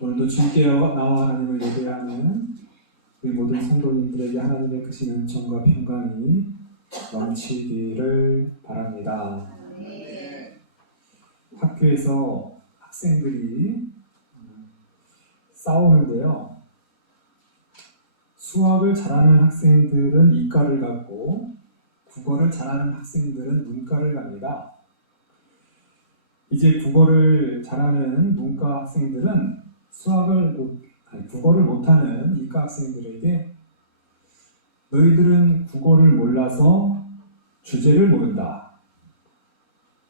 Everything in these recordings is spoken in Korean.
오늘도 주께 나와 하나님을 예배하는 우리 모든 성도님들에게 하나님의 크신 은총과 평강이 넘치기를 바랍니다. 학교에서 학생들이 싸우는데요. 수학을 잘하는 학생들은 이과를 갖고 국어를 잘하는 학생들은 문과를 갑니다. 이제 국어를 잘하는 문과 학생들은 국어를 못하는 이과 학생들에게 너희들은 국어를 몰라서 주제를 모른다.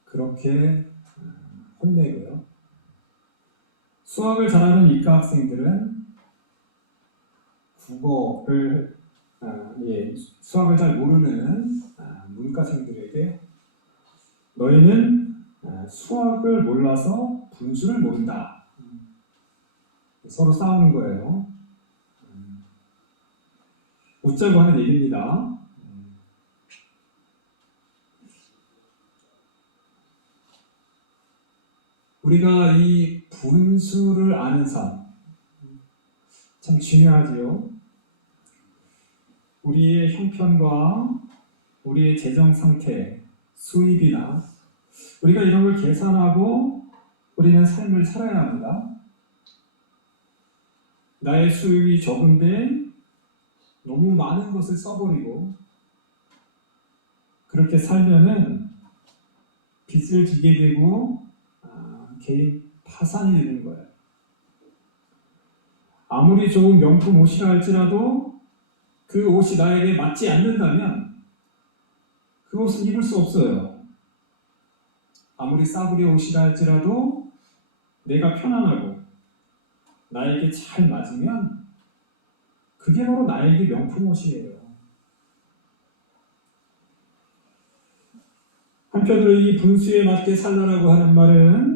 그렇게 혼내고요. 수학을 잘하는 이과 학생들은 수학을 잘 모르는 문과생들에게 너희는 수학을 몰라서 분수를 모른다. 서로 싸우는 거예요. 웃자고 하는 얘기입니다. 우리가 이 분수를 아는 삶 참 중요하지요. 우리의 형편과 우리의 재정 상태, 수입이나 우리가 이런 걸 계산하고 우리는 삶을 살아야 합니다. 나의 수입이 적은데 너무 많은 것을 써버리고 그렇게 살면은 빚을 지게 되고 개인 파산이 되는 거예요. 아무리 좋은 명품 옷이라 할지라도 그 옷이 나에게 맞지 않는다면 그 옷은 입을 수 없어요. 아무리 싸구려 옷이라 할지라도 내가 편안하고 나에게 잘 맞으면 그게 바로 나에게 명품 옷이에요. 한편으로 이 분수에 맞게 살라라고 하는 말은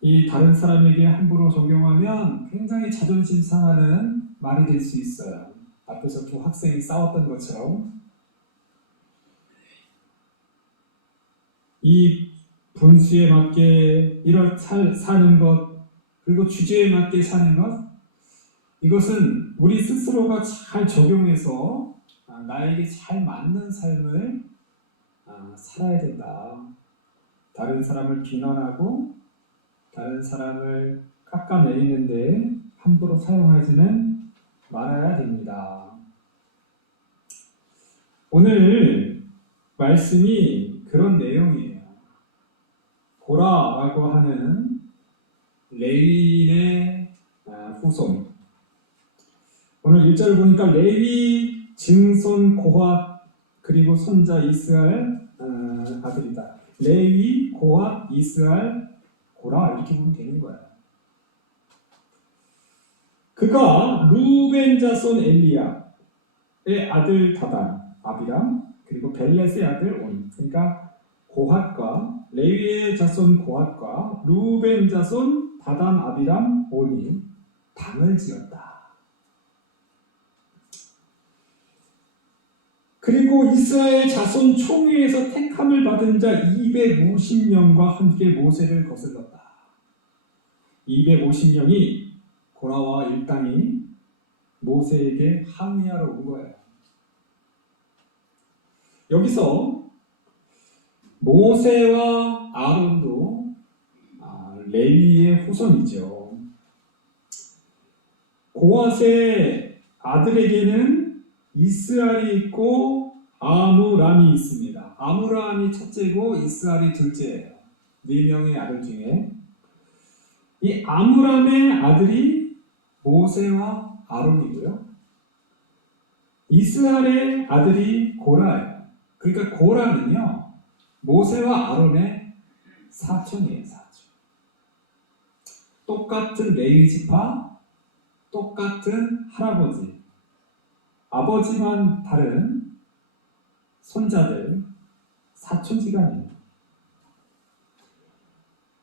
이 다른 사람에게 함부로 적용하면 굉장히 자존심 상하는 말이 될 수 있어요. 앞에서 두 학생이 싸웠던 것처럼 이 분수에 맞게 사는 것 그리고 주제에 맞게 사는 것 이것은 우리 스스로가 잘 적용해서 나에게 잘 맞는 삶을 살아야 된다. 다른 사람을 비난하고 다른 사람을 깎아내리는데 함부로 사용하지는 말아야 됩니다. 오늘 말씀이 그런 내용이에요. 고라라고 하는 레위인의 후손. 오늘 1절을 보니까 레위, 증손, 고핫, 그리고 손자 이스라엘 아들이다. 레위, 고핫, 이스라엘, 고라 이렇게 보면 되는 거예요. 그가 루벤 자손 엘리야의 아들 다단, 아비람, 그리고 벨렛의 아들 온. 그러니까 고핫과 레위의 자손 고핫과 루벤 자손 다단, 아비람, 온이 당을 지었다. 그리고 이스라엘 자손 총회에서 택함을 받은 자 250명과 함께 모세를 거슬렀다. 250명이 고라와 일당이 모세에게 항의하러 온 거예요. 여기서 모세와 아론도 레위의 후손이죠. 고핫의 아들에게는 이스라엘이 있고 아므람이 있습니다. 아므람이 첫째고 이스라엘이 둘째예요. 4명의 아들 중에 이 아므람의 아들이 모세와 아론이고요. 이스라엘의 아들이 고라예요. 그러니까 고라는요 모세와 아론의 사촌이에요. 사촌. 똑같은 레위 지파, 똑같은 할아버지, 아버지만 다른 손자들, 사촌지간입니다.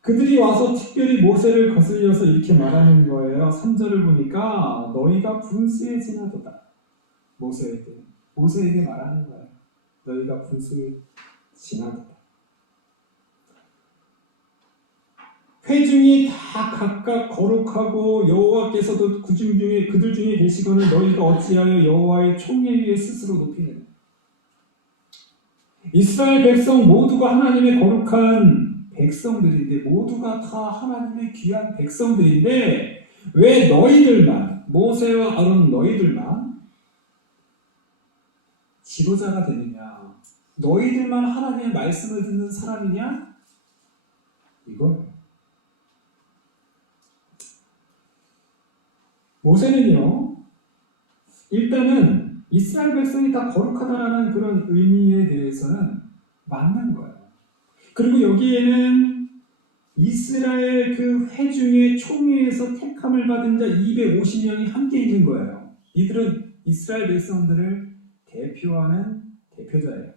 그들이 와서 특별히 모세를 거슬려서 이렇게 말하는 거예요. 3절을 보니까 너희가 분수에 지나도다. 모세에게 말하는 거예요. 너희가 분수에 지나도다. 회중이 다 각각 거룩하고 여호와께서도 그들 중에 계시거늘 너희가 어찌하여 여호와의 총회 위에 스스로 높이느냐. 이스라엘 백성 모두가 하나님의 거룩한 백성들인데, 모두가 다 하나님의 귀한 백성들인데, 왜 너희들만, 모세와 아론 너희들만 지도자가 되느냐? 너희들만 하나님의 말씀을 듣는 사람이냐? 이거 모세는요, 일단은 이스라엘 백성이 다 거룩하다라는 그런 의미에 대해서는 맞는 거예요. 그리고 여기에는 이스라엘 그 회중의 총회에서 택함을 받은 자 250명이 함께 있는 거예요. 이들은 이스라엘 백성들을 대표하는 대표자예요.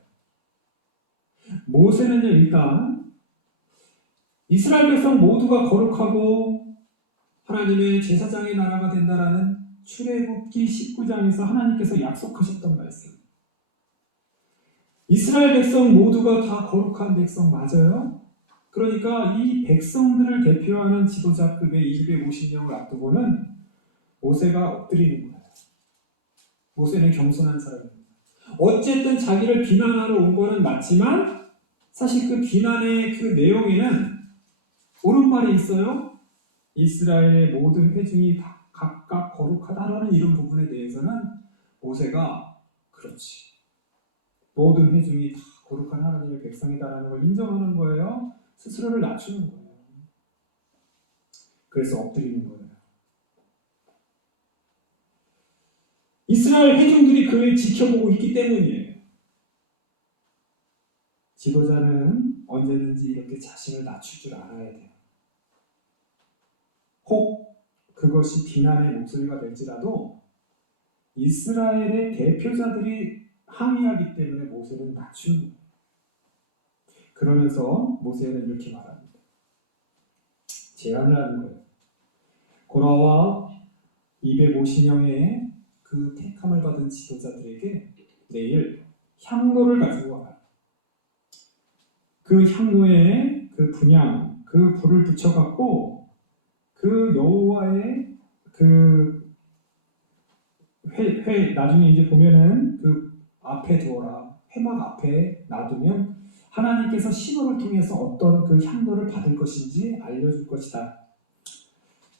모세는요, 일단 이스라엘 백성 모두가 거룩하고 하나님의 제사장의 나라가 된다라는 출애굽기 19장에서 하나님께서 약속하셨던 말씀. 이스라엘 백성 모두가 다 거룩한 백성 맞아요? 그러니까 이 백성들을 대표하는 지도자급의 250명을 앞두고는 모세가 엎드리는 거예요. 모세는 겸손한 사람입니다. 어쨌든 자기를 비난하러 온 거는 맞지만 사실 그 비난의 그 내용에는 옳은 말이 있어요. 이스라엘의 모든 회중이 다 각각 거룩하다라는 이런 부분에 대해서는 모세가 그렇지, 모든 회중이 다 거룩한 하나님의 백성이다라는 걸 인정하는 거예요. 스스로를 낮추는 거예요. 그래서 엎드리는 거예요. 이스라엘 회중들이 그를 지켜보고 있기 때문이에요. 지도자는 언제든지 이렇게 자신을 낮출 줄 알아야 돼요. 혹 그것이 비난의 목소리가 될지라도 이스라엘의 대표자들이 항의하기 때문에 모세는 낮추는 거예요. 그러면서 모세는 이렇게 말합니다. 제안을 하는 거예요. 고라와 250명의 그 택함을 받은 지도자들에게 내일 향로를 가지고 와라. 그 향로에 그 분향, 그 불을 붙여갖고 그 여호와의 그 나중에 이제 보면은 그 앞에 두어라. 회막 앞에 놔두면 하나님께서 신호를 통해서 어떤 그 향로를 받을 것인지 알려줄 것이다.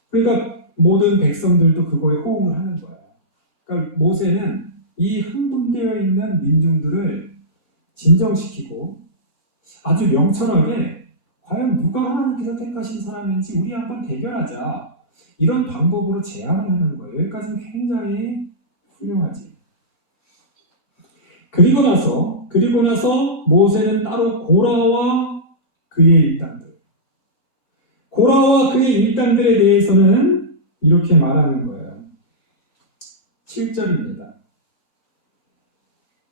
그러니까 모든 백성들도 그거에 호응을 하는 거예요. 그러니까 모세는 이 흥분되어 있는 민중들을 진정시키고 아주 명철하게 과연 누가 하나님께서 택하신 사람인지 우리 한번 대결하자, 이런 방법으로 제안을 하는 거예요. 여기까지는 굉장히 훌륭하지. 그리고 나서 모세는 따로 고라와 그의 일당들, 고라와 그의 일당들에 대해서는 이렇게 말하는 거예요. 7절입니다.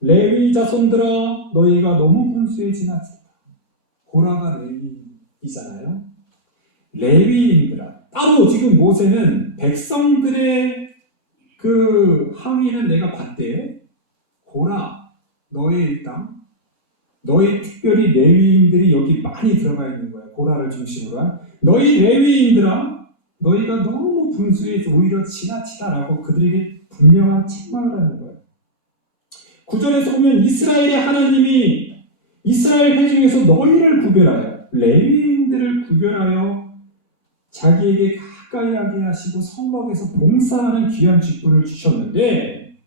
레위 자손들아 너희가 너무 분수에 지나치다. 고라가 레위이잖아요. 레위인들아, 따로 지금 모세는 백성들의 그 항의는 내가 봤대. 고라, 너의 일당, 너희 특별히 레위인들이 여기 많이 들어가 있는 거야. 고라를 중심으로 한 너희 레위인들아, 너희가 너무 분수에 오히려 지나치다라고 그들에게 분명한 책망을 하는 거예요. 9절에서 보면 이스라엘의 하나님이 이스라엘 회중에서 너희를 구별하여, 레위인들을 구별하여 자기에게 가까이 하게 하시고 성막에서 봉사하는 귀한 직분을 주셨는데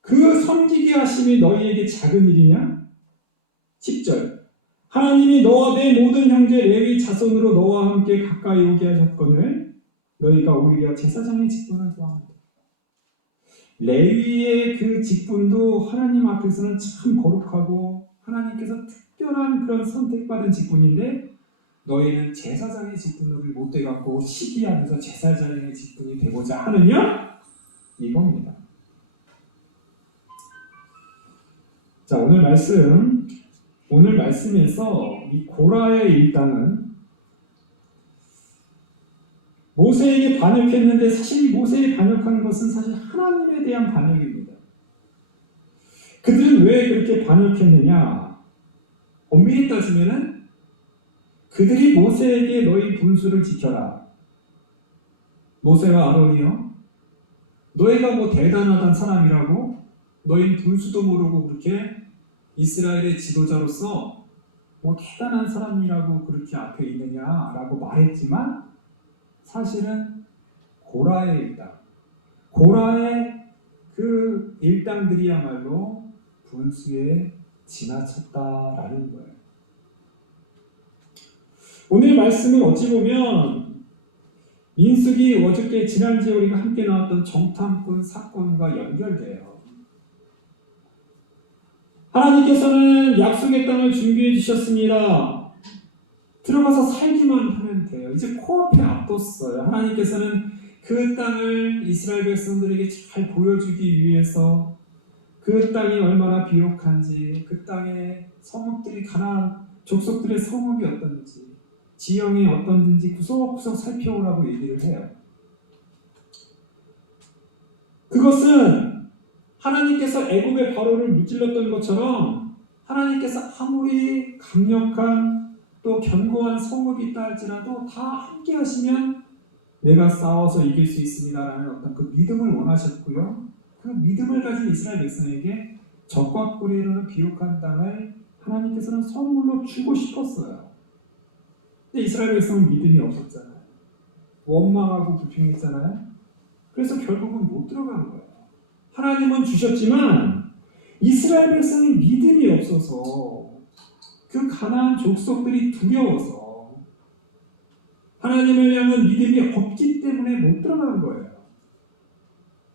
그 섬기게 하심이 너희에게 작은 일이냐? 10절 하나님이 너와 내 모든 형제 레위 자손으로 너와 함께 가까이 오게 하셨거늘 너희가 오히려 제사장의 직분을 구하는다. 레위의 그 직분도 하나님 앞에서는 참 거룩하고 하나님께서 특별한 그런 선택받은 직분인데 너희는 제사장의 직분을 못 돼갖고 시기하면서 제사장의 직분이 되고자 하느냐? 이겁니다. 자, 오늘 말씀에서 이 고라의 일당은 모세에게 반역했는데 사실 모세에 반역한 것은 사실 하나님에 대한 반역입니다. 그들은 왜 그렇게 반역했느냐? 엄밀히 따지면은 그들이 모세에게 너희 분수를 지켜라. 모세와 아론이요, 너희가 뭐 대단하단 사람이라고? 너희는 분수도 모르고 그렇게 이스라엘의 지도자로서 뭐 대단한 사람이라고 그렇게 앞에 있느냐라고 말했지만, 사실은 고라의 일당, 고라의 그 일당들이야말로 분수에 지나쳤다라는 거예요. 오늘 말씀은 어찌 보면 민수기 어저께 지난주에 우리가 함께 나왔던 정탐꾼 사건과 연결돼요. 하나님께서는 약속의 땅을 준비해 주셨습니다. 들어가서 살기만 하면 돼요. 이제 코앞에 앞뒀어요. 하나님께서는 그 땅을 이스라엘 백성들에게 잘 보여주기 위해서 그 땅이 얼마나 비옥한지, 그 땅의 성읍들이 가나안 족속들의 성읍이 어떤지, 지형이 어떤지 구석구석 살펴오라고 얘기를 해요. 그것은 하나님께서 애굽의 바로를 무찔렀던 것처럼 하나님께서 아무리 강력한 또 견고한 성읍이 있다 할지라도 다 함께 하시면 내가 싸워서 이길 수 있습니다라는 어떤 그 믿음을 원하셨고요. 그 믿음을 가진 이스라엘 백성에게 적과 꿀이 흐르는 비옥한 땅을 하나님께서는 선물로 주고 싶었어요. 근데 이스라엘 백성은 믿음이 없었잖아요. 원망하고 불평했잖아요. 그래서 결국은 못 들어간 거예요. 하나님은 주셨지만 이스라엘 백성이 믿음이 없어서, 그 가나안 족속들이 두려워서, 하나님을 향한 믿음이 없기 때문에 못 들어간 거예요.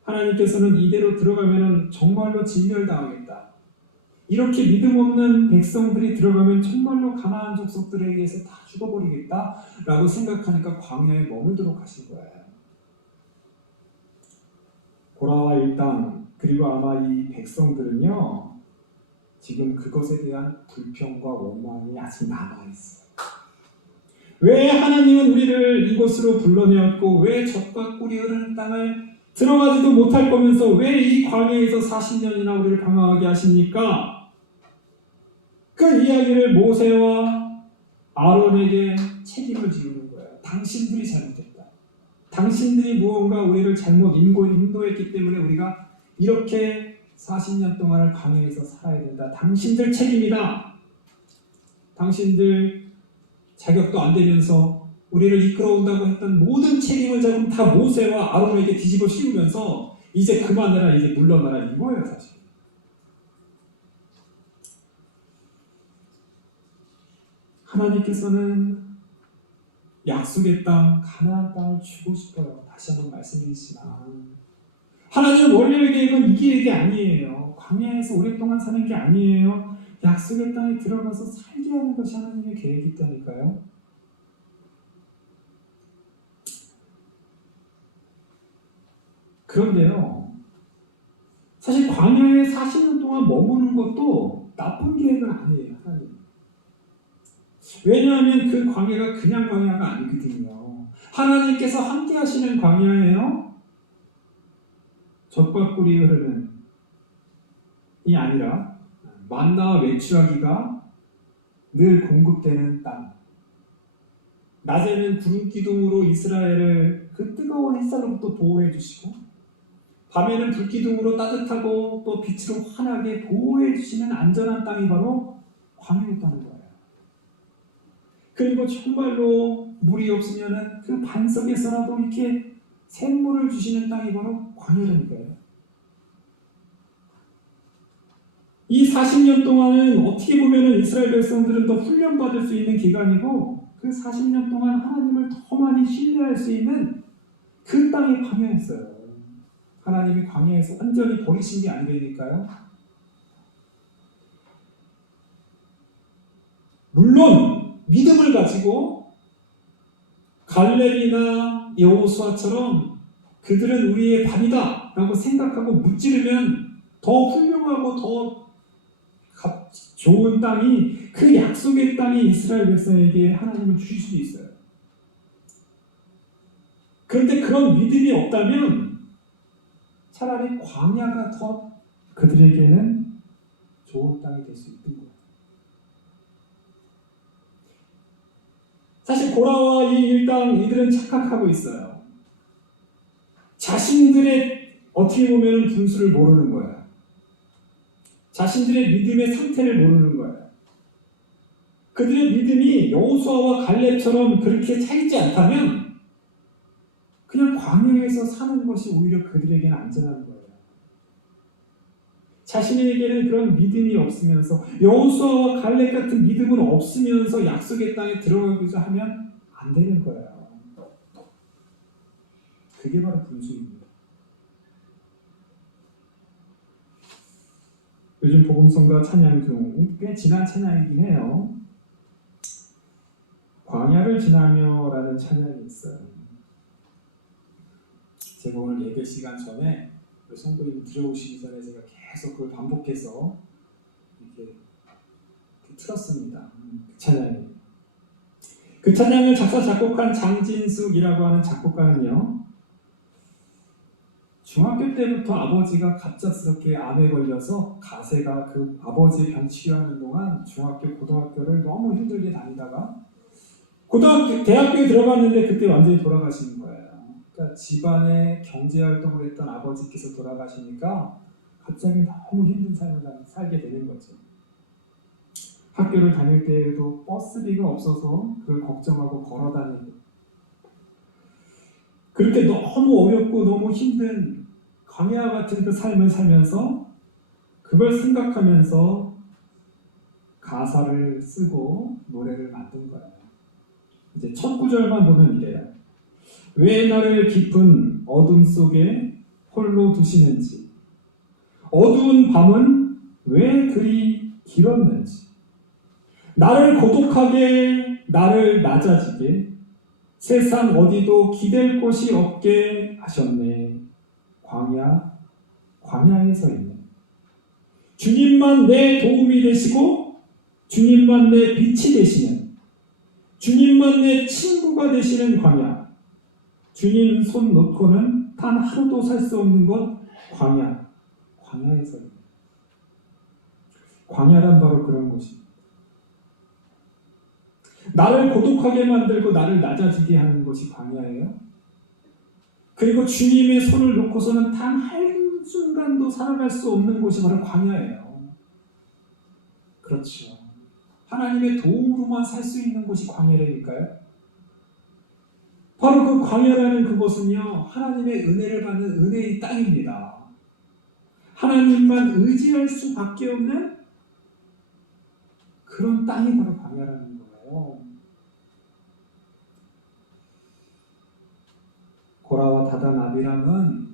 하나님께서는 이대로 들어가면 정말로 진멸당하겠다, 이렇게 믿음 없는 백성들이 들어가면 정말로 가나안 족속들에 의해서 다 죽어버리겠다라고 생각하니까 광야에 머물도록 하신 거예요. 고라와 일당, 그리고 아마 이 백성들은요, 지금 그것에 대한 불평과 원망이 아직 남아있어요. 왜 하나님은 우리를 이곳으로 불러내었고, 왜 젖과 꿀이 흐르는 땅을 들어가지도 못할 거면서 왜 이 광야에서 40년이나 우리를 방황하게 하십니까? 그 이야기를 모세와 아론에게 책임을 지우는 거예요. 당신들이 잘못했다. 당신들이 무언가 우리를 잘못 인도했기 때문에 우리가 이렇게 40년 동안을 광야에서 살아야 된다. 당신들 책임이다. 당신들 자격도 안 되면서 우리를 이끌어온다고 했던 모든 책임을 지금 다 모세와 아론에게 뒤집어 씌우면서 이제 그만해라, 이제 물러나라, 이거예요 사실. 하나님께서는 약속의 땅, 가나안 땅을 주고 싶어요. 다시 한번 말씀드리지만, 하나님의 원래의 계획은 이 계획이 아니에요. 광야에서 오랫동안 사는 게 아니에요. 약속의 땅에 들어가서 살게 하는 것이 하나님의 계획이 있다니까요. 그런데요, 사실 광야에 40년 동안 머무는 것도 나쁜 계획은 아니에요, 하나님. 왜냐하면 그 광야가 그냥 광야가 아니거든요. 하나님께서 함께 하시는 광야예요. 젖과 꿀이 흐르는 이 아니라 만나와 메추라기가 늘 공급되는 땅. 낮에는 구름 기둥으로 이스라엘을 그 뜨거운 햇살로부터 보호해 주시고, 밤에는 불기둥으로 따뜻하고 또 빛으로 환하게 보호해 주시는 안전한 땅이 바로 광야였다는 거예요. 그리고 정말로 물이 없으면 그 반석에서라도 이렇게 샘물을 주시는 땅이 바로 광야라는 거예요. 이 40년 동안은 어떻게 보면 이스라엘 백성들은 더 훈련받을 수 있는 기간이고, 그 40년 동안 하나님을 더 많이 신뢰할 수 있는 그 땅이 광야였어요. 하나님이 광야에서 완전히 버리신 게 아니니까요. 물론 믿음을 가지고 갈렙이나 여호수아처럼 그들은 우리의 밥이다 라고 생각하고 무찌르면 더 훌륭하고 더 좋은 땅이, 그 약속의 땅이 이스라엘 백성에게 하나님을 주실 수도 있어요. 그런데 그런 믿음이 없다면 차라리 광야가 더 그들에게는 좋은 땅이 될 수 있는 거예요. 사실 고라와 이 일당 이들은 착각하고 있어요. 자신들의 어떻게 보면 분수를 모르는 거예요. 자신들의 믿음의 상태를 모르는 거예요. 그들의 믿음이 여호수아와 갈렙처럼 그렇게 차있지 않다면 그냥 광야에서 사는 것이 오히려 그들에게는 안전한 거예요. 자신에게는 그런 믿음이 없으면서 여호수아와 갈렙 같은 믿음은 없으면서 약속의 땅에 들어가고자 하면 안 되는 거예요. 그게 바로 분수입니다. 요즘 복음성가 찬양 중 꽤 지난 찬양이긴 해요. 광야를 지나며라는 찬양이 있어요. 제가 오늘 예배 시간 전에 성도님 들어오시기 전에 제가 계속 그걸 반복해서 이렇게 틀었습니다. 그 찬양이. 그 찬양을 작사 작곡한 장진숙이라고 하는 작곡가는요, 중학교 때부터 아버지가 갑작스럽게 암에 걸려서 가세가 그 아버지의 병 치료하는 동안 중학교, 고등학교를 너무 힘들게 다니다가 대학교에 들어갔는데 그때 완전히 돌아가시는 거예요. 그러니까 집안에 경제활동을 했던 아버지께서 돌아가시니까 갑자기 너무 힘든 삶을 살게 되는 거죠. 학교를 다닐 때에도 버스비가 없어서 그걸 걱정하고 걸어 다니고, 그렇게 너무 어렵고 너무 힘든 광야 같은 그 삶을 살면서 그걸 생각하면서 가사를 쓰고 노래를 만든 거예요. 이제 첫 구절만 보면 이래요. 왜 나를 깊은 어둠 속에 홀로 두시는지, 어두운 밤은 왜 그리 길었는지, 나를 고독하게, 나를 낮아지게, 세상 어디도 기댈 곳이 없게 하셨네. 광야에 서 있네. 주님만 내 도움이 되시고, 주님만 내 빛이 되시는, 주님만 내 친구가 되시는 광야. 주님 손 놓고는 단 하루도 살 수 없는 것, 광야에 서 있네. 광야란 바로 그런 곳입니다. 나를 고독하게 만들고 나를 낮아지게 하는 것이 광야예요. 그리고 주님의 손을 놓고서는 단 한순간도 살아갈 수 없는 곳이 바로 광야예요. 그렇죠. 하나님의 도움으로만 살 수 있는 곳이 광야라니까요. 바로 그 광야라는 그곳은요, 하나님의 은혜를 받는 은혜의 땅입니다. 하나님만 의지할 수밖에 없는 그런 땅이 바로 광야라는 거예요. 고라와 다단 아비람은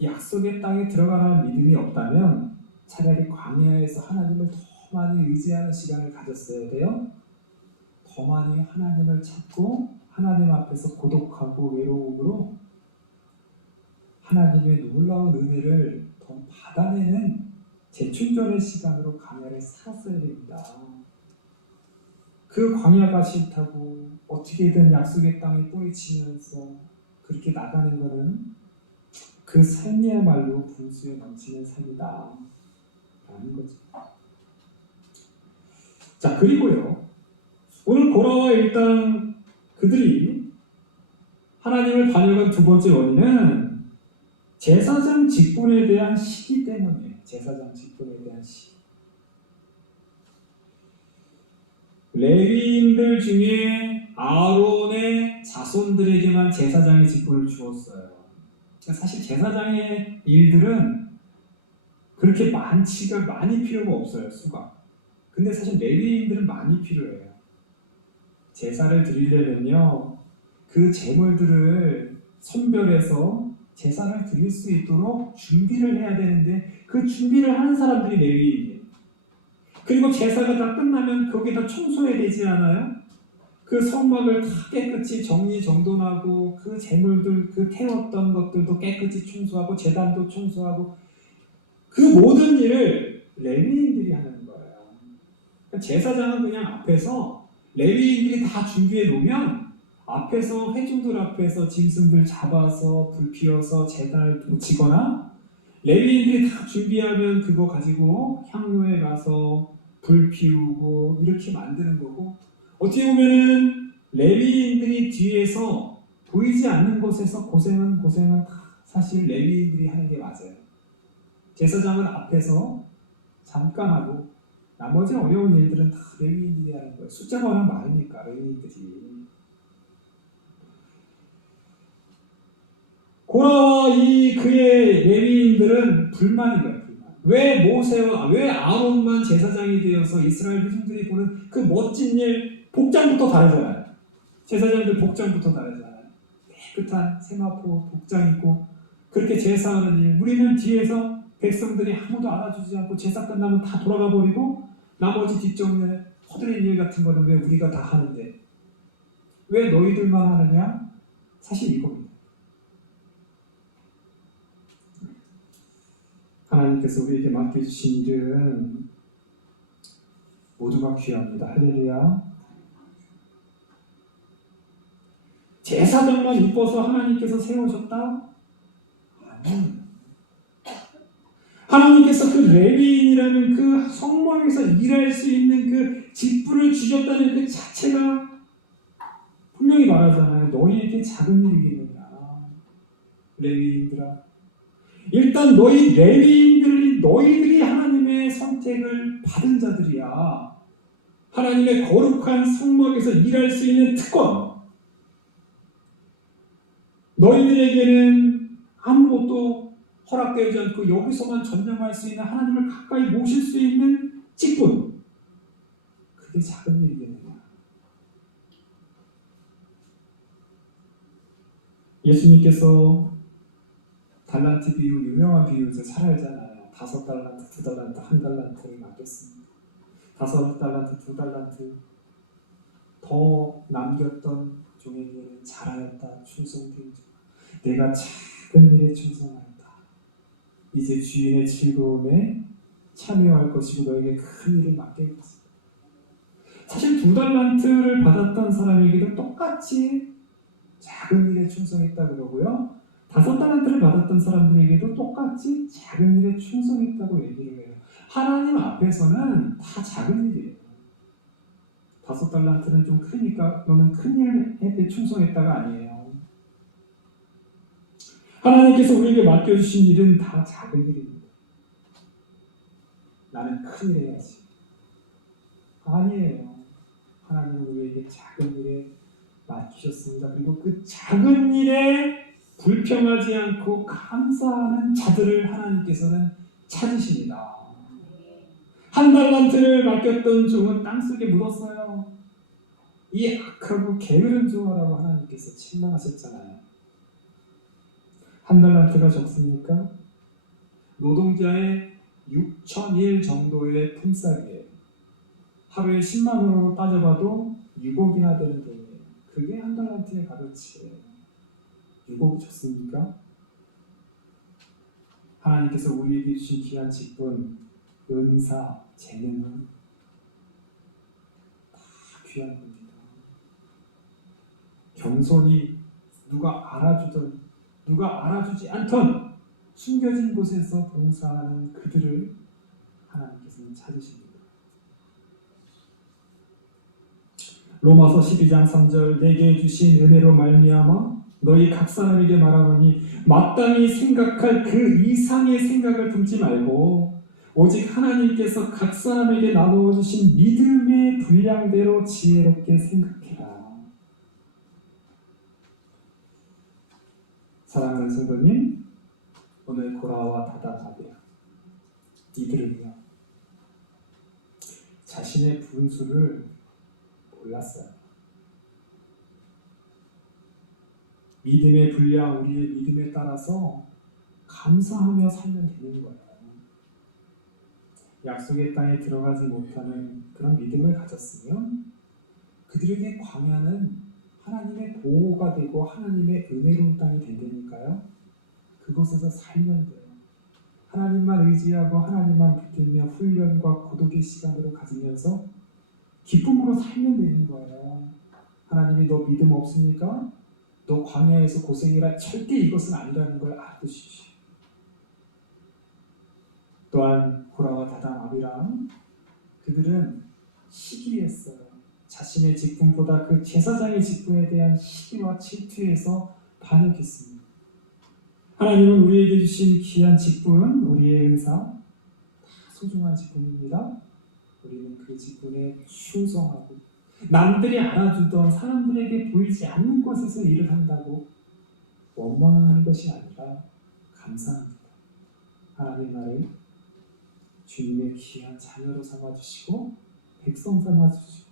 약속의 땅에 들어가라는 믿음이 없다면 차라리 광야에서 하나님을 더 많이 의지하는 시간을 가졌어야 돼요. 더 많이 하나님을 찾고 하나님 앞에서 고독하고 외로움으로 하나님의 놀라운 은혜를 더 받아내는 재충전의 시간으로 광야를 살았어야 됩니다. 그 광야가 싫다고 어떻게든 약속의 땅에 뿌리치면서 그렇게 나가는 것은 그 삶이야말로 분수에 넘치는 삶이다 라는 거죠. 자, 그리고요, 오늘 고라와 일당 그들이 하나님을 반역한 두 번째 원인은 제사장 직분에 대한 시기 때문이에요. 제사장 직분에 대한 시기. 레위인들 중에 아론의 자손들에게만 제사장의 직분을 주었어요. 사실 제사장의 일들은 그렇게 많이 필요가 없어요, 수가. 근데 사실 레위인들은 많이 필요해요. 제사를 드리려면요, 그 제물들을 선별해서 제사를 드릴 수 있도록 준비를 해야 되는데 그 준비를 하는 사람들이 레위인이에요. 그리고 제사가 다 끝나면 거기다 청소해야 되지 않아요? 그 성막을 다 깨끗이 정리정돈하고 그 제물들, 그 태웠던 것들도 깨끗이 청소하고 제단도 청소하고 그 모든 일을 레위인들이 하는 거예요. 그러니까 제사장은 그냥 앞에서 레위인들이 다 준비해 놓으면 앞에서 회중들 앞에서 짐승들 잡아서 불 피워서 제단을 붙이거나 레위인들이 다 준비하면 그거 가지고 향로에 가서 불 피우고 이렇게 만드는 거고, 어떻게 보면은 레위인들이 뒤에서 보이지 않는 곳에서 고생은 사실 레위인들이 하는 게 맞아요. 제사장은 앞에서 잠깐 하고 나머지 어려운 일들은 다 레위인들이 하는 거예요. 숫자가 워낙 많으니까 레위인들이. 고라와 그의 레위인들은 불만인 거예요. 왜 아론만 제사장이 되어서 이스라엘 백성들이 보는 그 멋진 일, 복장부터 다르잖아요. 제사장들 복장부터 다르잖아요. 깨끗한 세마포 복장 입고 그렇게 제사하는 일, 우리는 뒤에서 백성들이 아무도 알아주지 않고 제사 끝나면 다 돌아가 버리고 나머지 뒷정면에 허드렛 일 같은 거는 왜 우리가 다 하는데 왜 너희들만 하느냐? 사실 이겁니다. 하나님께서 우리에게 맡겨주신 일은 모두가 귀합니다. 할렐루야. 제사장만 이뻐서 하나님께서 세우셨다? 아니요. 하나님께서 그 레위인이라는 그 성막에서 일할 수 있는 그 직분을 주셨다는 그 자체가 분명히 말하잖아요. 너희에게 작은 일이겠느냐. 레위인들아. 일단 너희들이 하나님의 선택을 받은 자들이야. 하나님의 거룩한 성막에서 일할 수 있는 특권. 너희들에게는 아무것도 허락되지 않고 여기서만 전념할 수 있는 하나님을 가까이 모실 수 있는 직분. 그게 작은 일이겠느냐. 예수님께서 달란트 비유, 유명한 비유에서 잘 알잖아요. 5달란트, 2달란트, 1달란트를 맡겼습니다. 5달란트, 2달란트 더 남겼던 종에게는 잘하였다, 충성된 종. 내가 작은 일에 충성하였다. 이제 주인의 즐거움에 참여할 것이고 너에게 큰 일을 맡기겠다. 사실 2달란트를 받았던 사람에게도 똑같이 작은 일에 충성했다 그러고요. 5달란트를 받았던 사람들에게도 똑같이 작은 일에 충성했다고 얘기를 해요. 하나님 앞에서는 다 작은 일이에요. 5달란트는 좀 크니까 너는 큰 일에 충성했다가 아니에요. 하나님께서 우리에게 맡겨주신 일은 다 작은 일입니다. 나는 큰 일 해야지. 아니에요. 하나님은 우리에게 작은 일에 맡기셨습니다. 그리고 그 작은 일에 불평하지 않고 감사하는 자들을 하나님께서는 찾으십니다. 1달란트를 맡겼던 종은 땅속에 묻었어요. 이 악하고 게으른 종아라고 하나님께서 책망하셨잖아요. 1달란트가 적습니까? 노동자의 6,000일 정도의 품삯이에요. 하루에 10만 원으로 따져봐도 6억이나 되는 돈이에요. 그게 1달란트의 값어치예요. 6억이 좋습니까? 하나님께서 우리에게 주신 귀한 직분, 은사, 재능은 다 귀한 겁니다. 겸손히 누가 알아주든 누가 알아주지 않던 숨겨진 곳에서 봉사하는 그들을 하나님께서는 찾으십니다. 로마서 12장 3절 내게 주신 은혜로 말미암아 너희 각 사람에게 말하노니 마땅히 생각할 그 이상의 생각을 품지 말고 오직 하나님께서 각 사람에게 나누어 주신 믿음의 분량대로 지혜롭게 생각해라. 사랑하는 성도님, 오늘 고라와 다단아비라 이들은요 자신의 분수를 골랐어요. 믿음의 분량, 우리의 믿음에 따라서 감사하며 살면 되는 거예요. 약속의 땅에 들어가지 못하는 그런 믿음을 가졌으면 그들에게 광야는 하나님의 보호가 되고 하나님의 은혜로운 땅이 된다니까요. 그곳에서 살면 돼요. 하나님만 의지하고 하나님만 붙들며 훈련과 고독의 시간으로 가지면서 기쁨으로 살면 되는 거예요. 하나님이 너 믿음 없습니까? 너 광야에서 고생이라 절대 이것은 아니라는 걸 알아두십시오. 또한 고라와 다단 아비람 그들은 시기했어요. 자신의 직분보다 그 제사장의 직분에 대한 시기와 질투에서 반역했습니다. 하나님은 우리에게 주신 귀한 직분, 우리의 은사, 다 소중한 직분입니다. 우리는 그 직분에 충성하고 남들이 알아주던 사람들에게 보이지 않는 곳에서 일을 한다고 원망하는 것이 아니라 감사합니다. 하나님 나를 주님의 귀한 자녀로 삼아주시고 백성 삼아주시고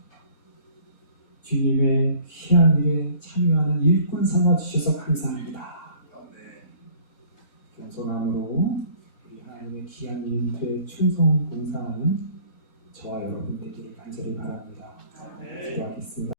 주님의 귀한 일에 참여하는 일꾼 삼아주셔서 감사합니다. 겸손함으로 우리 하나님의 귀한 일들에 충성 봉사하는 저와 여러분 되기를 간절히 바랍니다. 기도하겠습니다.